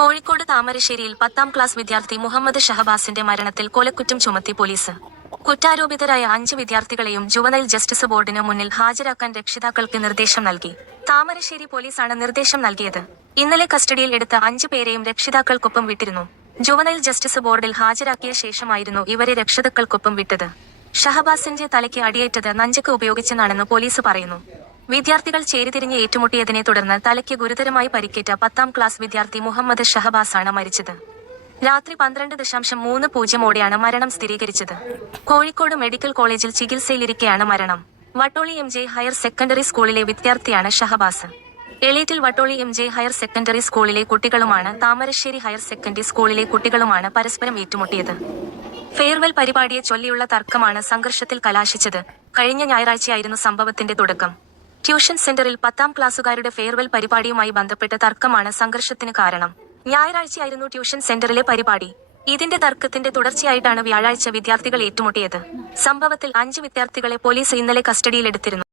കോഴിക്കോട് താമരശ്ശേരിയിൽ 10ാം ക്ലാസ് വിദ്യാർത്ഥി മുഹമ്മദ് ഷഹബാസിന്റെ മരണത്തിൽ കൊലക്കുറ്റം ചുമത്തി പോലീസ്. കുറ്റാരോപിതരായ 5 വിദ്യാർത്ഥികളെയും ജുവനൈൽ ജസ്റ്റിസ് ബോർഡിന് മുന്നിൽ ഹാജരാക്കാൻ രക്ഷിതാക്കൾക്ക് നിർദ്ദേശം നൽകി. താമരശ്ശേരി പോലീസാണ് നിർദ്ദേശം നൽകിയത്. ഇന്നലെ കസ്റ്റഡിയിൽ എടുത്ത 5 പേരെയും രക്ഷിതാക്കൾക്കൊപ്പം വിട്ടിരുന്നു. ജുവനൈൽ ജസ്റ്റിസ് ബോർഡിൽ ഹാജരാക്കിയ ശേഷമായിരുന്നു ഇവരെ രക്ഷിതാക്കൾക്കൊപ്പം വിട്ടത്. ഷഹബാസിന്റെ തലയ്ക്ക് അടിയേറ്റത് നഞ്ചക്ക് ഉപയോഗിച്ചെന്നാണെന്ന് പോലീസ് പറയുന്നു. വിദ്യാർത്ഥികൾ ചേരിതിരിഞ്ഞ് ഏറ്റുമുട്ടിയതിനെ തുടർന്ന് തലയ്ക്ക് ഗുരുതരമായി പരിക്കേറ്റ 10ാം ക്ലാസ് വിദ്യാർത്ഥി മുഹമ്മദ് ഷഹബാസാണ് മരിച്ചത്. രാത്രി 12:30 മരണം സ്ഥിരീകരിച്ചത്. കോഴിക്കോട് മെഡിക്കൽ കോളേജിൽ ചികിത്സയിലിരിക്കെയാണ് മരണം. വട്ടോളി MJ ഹയർ സെക്കൻഡറി സ്കൂളിലെ വിദ്യാർത്ഥിയാണ് ഷഹബാസ്. എളീറ്റിൽ വട്ടോളി MJ ഹയർ സെക്കൻഡറി സ്കൂളിലെ കുട്ടികളുമാണ് താമരശ്ശേരി ഹയർ സെക്കൻഡറി സ്കൂളിലെ കുട്ടികളുമാണ് പരസ്പരം ഏറ്റുമുട്ടിയത്. ഫെയർവെൽ പരിപാടിയെ ചൊല്ലിയുള്ള തർക്കമാണ് സംഘർഷത്തിൽ കലാശിച്ചത്. കഴിഞ്ഞ ഞായറാഴ്ചയായിരുന്നു സംഭവത്തിന്റെ തുടക്കം. ട്യൂഷൻ സെന്ററിൽ 10ാം ക്ലാസുകാരുടെ ഫെയർവെൽ പരിപാടിയുമായി ബന്ധപ്പെട്ട തർക്കമാണ് സംഘർഷത്തിന് കാരണം. ഞായറാഴ്ചയായിരുന്നു ട്യൂഷൻ സെന്ററിലെ പരിപാടി. ഇതിന്റെ തർക്കത്തിന്റെ തുടർച്ചയായിട്ടാണ് വ്യാഴാഴ്ച വിദ്യാർത്ഥികൾ ഏറ്റുമുട്ടിയത്. സംഭവത്തിൽ 5 വിദ്യാർത്ഥികളെ പോലീസ് ഇന്നലെ കസ്റ്റഡിയിലെടുത്തിരുന്നു.